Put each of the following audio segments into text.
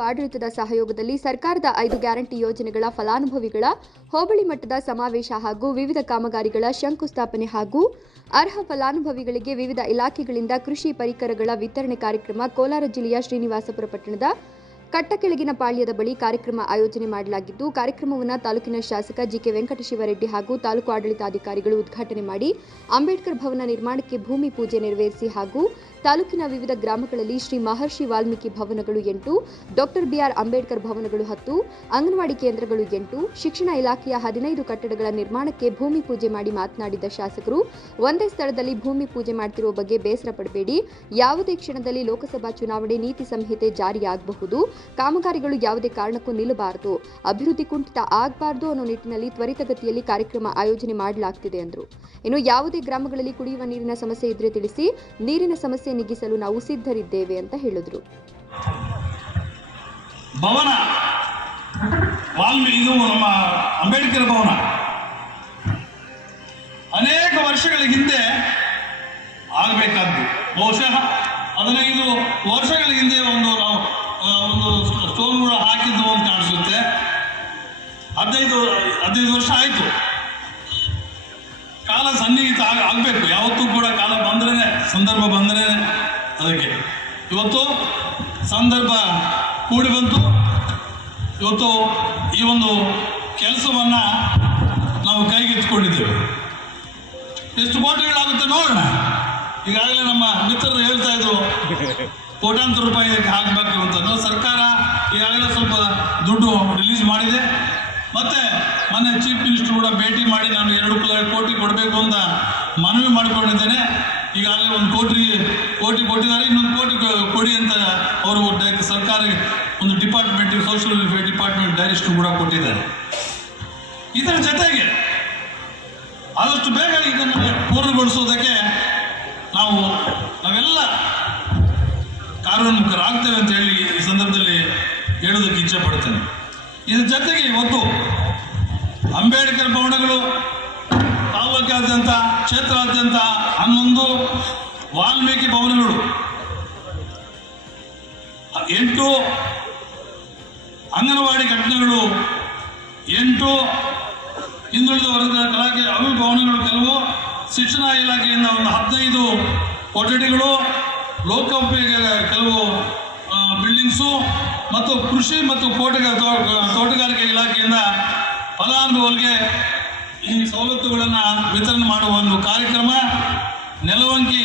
ಆಡಳಿತದ ಸಹಯೋಗದಲ್ಲಿ ಸರ್ಕಾರದ ಐದು ಗ್ಯಾರಂಟಿ ಯೋಜನೆಗಳ ಫಲಾನುಭವಿಗಳ ಹೋಬಳಿ ಮಟ್ಟದ ಸಮಾವೇಶ ಹಾಗೂ ವಿವಿಧ ಕಾಮಗಾರಿಗಳ ಶಂಕುಸ್ಥಾಪನೆ ಹಾಗೂ ಅರ್ಹ ಫಲಾನುಭವಿಗಳಿಗೆ ವಿವಿಧ ಇಲಾಖೆಗಳಿಂದ ಕೃಷಿ ಪರಿಕರಗಳ ವಿತರಣೆ ಕಾರ್ಯಕ್ರಮ ಕೋಲಾರ ಜಿಲ್ಲೆಯ ಶ್ರೀನಿವಾಸಪುರ ಪಟ್ಟಣದ ಕಟ್ಟಕೆಳಗಿನ ಪಾಳ್ಯದ ಬಳಿ ಕಾರ್ಯಕ್ರಮ ಆಯೋಜನೆ ಮಾಡಲಾಗಿದ್ದು, ಕಾರ್ಯಕ್ರಮವನ್ನು ತಾಲೂಕಿನ ಶಾಸಕ ಜಿಕೆ ವೆಂಕಟಶಿವರೆಡ್ಡಿ ಹಾಗೂ ತಾಲೂಕು ಆಡಳಿತಾಧಿಕಾರಿಗಳು ಉದ್ಘಾಟನೆ ಮಾಡಿ, ಅಂಬೇಡ್ಕರ್ ಭವನ ನಿರ್ಮಾಣಕ್ಕೆ ಭೂಮಿ ಪೂಜೆ ನೆರವೇರಿಸಿ ಹಾಗೂ ತಾಲೂಕಿನ ವಿವಿಧ ಗ್ರಾಮಗಳಲ್ಲಿ ಶ್ರೀ ಮಹರ್ಷಿ ವಾಲ್ಮೀಕಿ ಭವನಗಳು ಎಂಟು, ಡಾಕ್ಟರ್ ಬಿಆರ್ ಅಂಬೇಡ್ಕರ್ ಭವನಗಳು ಹತ್ತು, ಅಂಗನವಾಡಿ ಕೇಂದ್ರಗಳು ಎಂಟು, ಶಿಕ್ಷಣ ಇಲಾಖೆಯ ಹದಿನೈದು ಕಟ್ಟಡಗಳ ನಿರ್ಮಾಣಕ್ಕೆ ಭೂಮಿ ಪೂಜೆ ಮಾಡಿ ಮಾತನಾಡಿದ ಶಾಸಕರು, ಒಂದೇ ಸ್ಥಳದಲ್ಲಿ ಭೂಮಿ ಪೂಜೆ ಮಾಡ್ತಿರುವ ಬಗ್ಗೆ ಬೇಸರ ಪಡಬೇಡಿ, ಯಾವುದೇ ಕ್ಷಣದಲ್ಲಿ ಲೋಕಸಭಾ ಚುನಾವಣೆ ನೀತಿ ಸಂಹಿತೆ ಜಾರಿಯಾಗಬಹುದು ಕಾಮಗಾರಿಗಳು ಯಾವುದೇ ಕಾರಣಕ್ಕೂ ನಿಲ್ಲಬಾರದು. ಅಭಿವೃದ್ಧಿ ಕುಂಠಿತ ಆಗಬಾರದು ಅನ್ನೋ ನಿಟ್ಟಿನಲ್ಲಿ ತ್ವರಿತಗತಿಯಲ್ಲಿ ಕಾರ್ಯಕ್ರಮ ಆಯೋಜನೆ ಮಾಡಲಾಗ್ತಿದೆ ಎಂದರು ಇನ್ನು ಯಾವುದೇ ಗ್ರಾಮಗಳಲ್ಲಿ ಕುಡಿಯುವ ನೀರಿನ ಸಮಸ್ಯೆ ಇದ್ರೆ ತಿಳಿಸಿ, ನೀರಿನ ಸಮಸ್ಯೆ ನೀಗಿಸಲು ನಾವು ಸಿದ್ಧರಿದ್ದೇವೆ ಅಂತ ಹೇಳಿದರು. ಭವನ. ವಾಲ್ಮೀಕಿ ನಮ್ಮ ಅಂಬೇಡ್ಕರ್ ಭವನ. ಅನೇಕ ವರ್ಷಗಳ ಹಿಂದೆ ಆಗಬೇಕಾದ್ದು. ಬಹುಶಃ ಹದಿನೈದು ವರ್ಷಗಳ ಹಿಂದೆ ಒಂದು ನಾವು ಒಂದು ಸ್ಟೋನ್ಗಳು ಹಾಕಿದ್ದು ಅಂತ ಕಾಣಿಸುತ್ತೆ. ಹದಿನೈದು ಹದಿನೈದು ವರ್ಷ ಆಯಿತು. ಕಾಲ ಸನ್ನಿಹಿತ ಆಗ, ಆಗಬೇಕು. ಯಾವತ್ತೂ ಕೂಡ ಕಾಲ ಬಂದ್ರೇ ಸಂದರ್ಭ ಬಂದ್ರೆ ಅದಕ್ಕೆ. ಇವತ್ತು ಸಂದರ್ಭ ಕೂಡಿ ಬಂತು. ಇವತ್ತು ಈ ಒಂದು ಕೆಲಸವನ್ನು ನಾವು ಕೈಗೆತ್ತಿಕೊಂಡಿದ್ದೇವೆ. ಎಷ್ಟು ಕೋಟಿಗಳಾಗುತ್ತೆ ನೋಡೋಣ. ಈಗಾಗಲೇ ನಮ್ಮ ಮಿತ್ರರು ಹೇಳ್ತಾ ಇದ್ರು. ಕೋಟ್ಯಾಂತರ ರೂಪಾಯಿ ಇದಕ್ಕೆ ಹಾಕಬೇಕು ಅಂತ ಸರ್ಕಾರ ಈಗಾಗಲೇ ಸ್ವಲ್ಪ ದುಡ್ಡು ರಿಲೀಸ್ ಮಾಡಿದೆ. ಮತ್ತೆ ಮೊನ್ನೆ ಚೀಫ್ ಮಿನಿಸ್ಟರ್ ಕೂಡ ಭೇಟಿ ಮಾಡಿ ನಾನು ಎರಡು ಕೋಟಿ ಕೊಡಬೇಕು ಅಂತ ಮನವಿ ಮಾಡಿಕೊಂಡಿದ್ದೇನೆ. ಈಗಾಗಲೇ ಒಂದು ಕೋಟಿ ಕೋಟಿ ಕೊಟ್ಟಿದ್ದಾರೆ, ಇನ್ನೊಂದು ಕೋಟಿ ಕೊಡಿ ಅಂತ ಅವರು ಸರ್ಕಾರ ಒಂದು department social welfare department director ಕೂಡ ಕೊಟ್ಟಿದ್ದಾರೆ. ಇದರ ಜೊತೆಗೆ ಆದಷ್ಟು ಬೇಗ ಇದನ್ನು ಪೂರ್ಣಗೊಳಿಸುವುದಕ್ಕೆ ನಾವು ನಾವೆಲ್ಲ ಕಾರ್ಯೋನ್ಮುಖರಾಗ್ತೇವೆ ಅಂತ ಹೇಳಿ ಈ ಸಂದರ್ಭದಲ್ಲಿ ಹೇಳೋದಕ್ಕೆ ಇಚ್ಛೆ ಪಡ್ತೇನೆ ಇದ್ರ ಜೊತೆಗೆ ಇವತ್ತು ಅಂಬೇಡ್ಕರ್ ಭವನಗಳು ತಾಲೂಕಾದ್ಯಂತ ಕ್ಷೇತ್ರಾದ್ಯಂತ ಹನ್ನೊಂದು ವಾಲ್ಮೀಕಿ ಭವನಗಳು. ಎಂಟು ಅಂಗನವಾಡಿ ಘಟನೆಗಳು, ಎಂಟು ಹಿಂದುಳಿದ ವರ್ಗದ ಕಲಾಕೆ ಅವು ಭವನಗಳು ಕೆಲವು ಶಿಕ್ಷಣ ಇಲಾಖೆಯಿಂದ ಒಂದು ಹದಿನೈದು ಕೊಠಡಿಗಳು ಲೋಕೋಪಯೋಗ ಮತ್ತು ಕೃಷಿ ಮತ್ತು ತೋಟಗಾರಿಕೆ ಇಲಾಖೆಯಿಂದ ಫಲಾನುಭವಿಗಳಿಗೆ ಈ ಸವಲತ್ತುಗಳನ್ನು ವಿತರಣೆ ಮಾಡುವ ಒಂದು ಕಾರ್ಯಕ್ರಮ ನೆಲವಂಕಿ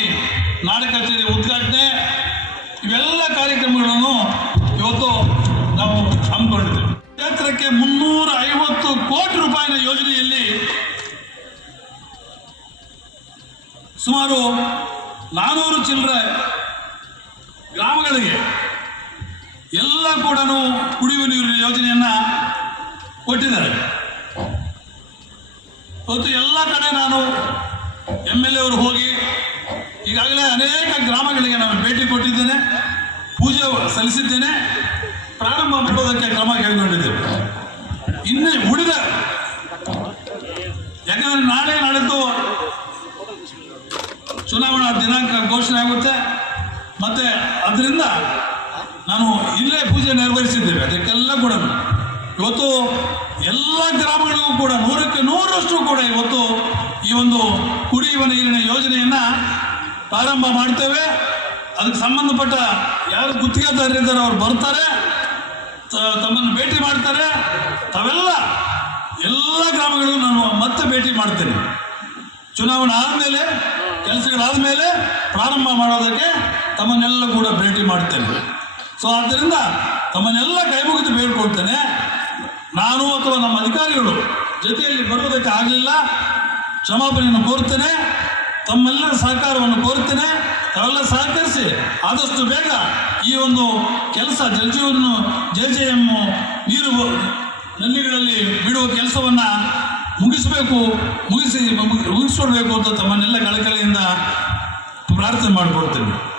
ನಾಡ ಕಚೇರಿ ಉದ್ಘಾಟನೆ, ಇವೆಲ್ಲ ಕಾರ್ಯಕ್ರಮಗಳನ್ನು ಇವತ್ತು ನಾವು ಹಮ್ಮಿಕೊಂಡಿದ್ದೇವೆ. ಕ್ಷೇತ್ರಕ್ಕೆ ಮುನ್ನೂರ ಐವತ್ತು ಕೋಟಿ ರೂಪಾಯಿನ ಯೋಜನೆಯಲ್ಲಿ ಸುಮಾರು ನಾನೂರು ಚಿಲ್ಲರೆ ಗ್ರಾಮಗಳಿಗೆ ಎಲ್ಲ ಕೂಡ ಕುಡಿಯುವ ನೀರಿನ ಯೋಜನೆಯನ್ನ ಕೊಟ್ಟಿದ್ದಾರೆ. ಮತ್ತು ಎಲ್ಲ ಕಡೆ ನಾನು ಎಂ ಎಲ್ ಎ ಹೋಗಿ ಈಗಾಗಲೇ ಅನೇಕ ಗ್ರಾಮಗಳಿಗೆ ನಾನು ಭೇಟಿ ಕೊಟ್ಟಿದ್ದೇನೆ, ಪೂಜೆ ಸಲ್ಲಿಸಿದ್ದೇನೆ, ಪ್ರಾರಂಭ ಮಾಡೋದಕ್ಕೆ ಕ್ರಮ ಕೈಗೊಂಡಿದ್ದೇವೆ ಇನ್ನೇ ಉಳಿದ ಯಾಕಂದ್ರೆ ನಾಳೆ ನಾಡಿದ್ದು ಚುನಾವಣಾ ದಿನಾಂಕ ಘೋಷಣೆ ಆಗುತ್ತೆ. ಮತ್ತೆ ಅದರಿಂದ ನಾನು ಇಲ್ಲೇ ಪೂಜೆ ನೆರವೇರಿಸಿದ್ದೇವೆ. ಅದಕ್ಕೆಲ್ಲ ಕೂಡ ಇವತ್ತು ಎಲ್ಲ ಗ್ರಾಮಗಳಿಗೂ ಕೂಡ ನೂರಕ್ಕೆ ನೂರಷ್ಟು ಕೂಡ ಇವತ್ತು ಈ ಒಂದು ಕುಡಿಯುವ ನೀರಿನ ಯೋಜನೆಯನ್ನ ಪ್ರಾರಂಭ ಮಾಡ್ತೇವೆ. ಅದಕ್ಕೆ ಸಂಬಂಧಪಟ್ಟ ಯಾರು ಗುತ್ತಿಗೆದಾರರಿದ್ದಾರೆ ಅವ್ರು ಬರ್ತಾರೆ. ತಮ್ಮನ್ನು ಭೇಟಿ ಮಾಡ್ತಾರೆ. ತಾವೆಲ್ಲ ಎಲ್ಲ ಗ್ರಾಮಗಳಿಗೂ ನಾನು ಮತ್ತೆ ಭೇಟಿ ಮಾಡ್ತೇನೆ. ಚುನಾವಣೆ ಆದಮೇಲೆ ಕೆಲಸಗಳಾದ ಮೇಲೆ ಪ್ರಾರಂಭ ಮಾಡೋದಕ್ಕೆ ತಮ್ಮನ್ನೆಲ್ಲ ಕೂಡ ಭೇಟಿ ಮಾಡ್ತೇನೆ. ಸೊ ಆದ್ದರಿಂದ ತಮ್ಮನ್ನೆಲ್ಲ ಕೈಮುಗಿದು ಬೇಡ್ಕೊಳ್ತೇನೆ. ನಾನು ಅಥವಾ ನಮ್ಮ ಅಧಿಕಾರಿಗಳು ಜೊತೆಯಲ್ಲಿ ಬರುವುದಕ್ಕೆ ಆಗಲಿಲ್ಲ. ಕ್ಷಮಾಪಣೆಯನ್ನು ಕೋರ್ತೇನೆ. ತಮ್ಮೆಲ್ಲರ ಸಹಕಾರವನ್ನು ಕೋರ್ತೇನೆ. ತಾವೆಲ್ಲ ಸಹಕರಿಸಿ ಆದಷ್ಟು ಬೇಗ ಈ ಒಂದು ಕೆಲಸ ಜಲಜೀವನ ಜೆ ಜೆ ಎಂ ನೀರು ನಲ್ಲಿಗಳಲ್ಲಿ ಬಿಡುವ ಕೆಲಸವನ್ನು ಮುಗಿಸಬೇಕು ಮುಗಿಸಿ, ಮುಗಿಸ್ಕೊಡ್ಬೇಕು ಅಂತ ತಮ್ಮನ್ನೆಲ್ಲ ಕಳಕಳಿಯಿಂದ ಪ್ರಾರ್ಥನೆ ಮಾಡಿಕೊಡ್ತೇನೆ.